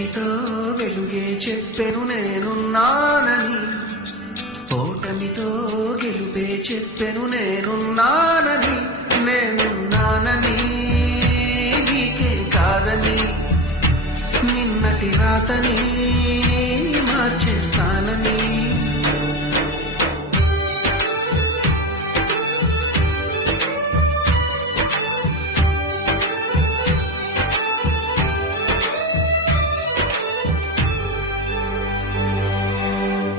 చీకటితో వెలుగే చెప్పెను నేనున్నానని, ఓటమితో గెలుపే చెప్పెను నేనున్నానని, నేనున్నానని నీకే కాదని, నిన్నటి రాతని మార్చేస్తానని.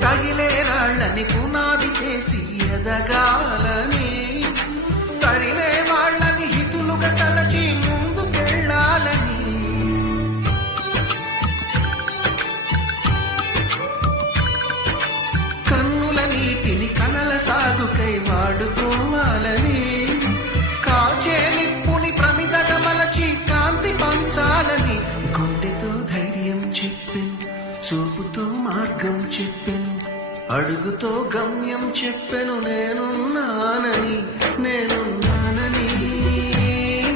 తగిలే రాళ్ళని పునాది చేసి ఎదగాలని, తరిమే వాళ్ళని హితులుగా తలచి ముందుకెళ్ళాలని, కన్నుల నీటిని కలల సాగుకై వాడుకోవాలని, కాచే నిప్పుని ప్రమిదగా మలచి కాంతి పంచాలని, గుండెతో ధైర్యం చెప్పెను, చూపుతో మార్గం చెప్పెను, అడుగుతో గమ్యం చెప్పెను నేనున్నానని, నేనున్నానని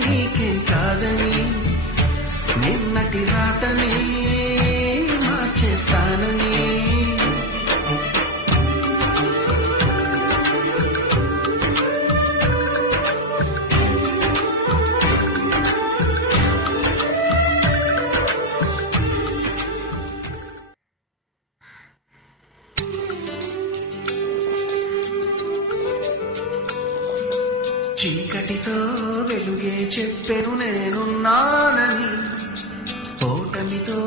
నీకే కాదని, నిన్నటి రాతని మార్చేస్తానని. చీకటితో వెలుగే చెప్పెను నేనున్నానని, ఓటమితో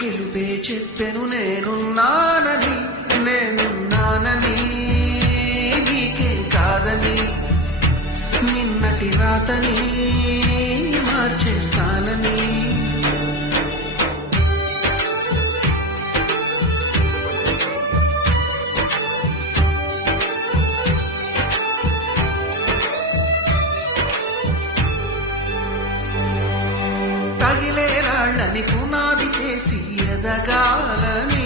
గెలుపే చెప్పెను నేనున్నానని, నేనున్నానని నీకే కాదని, నిన్నటి రాతని మార్చేస్తానని. తగిలే రాళ్ళని పునాది చేసి ఎదగాలని,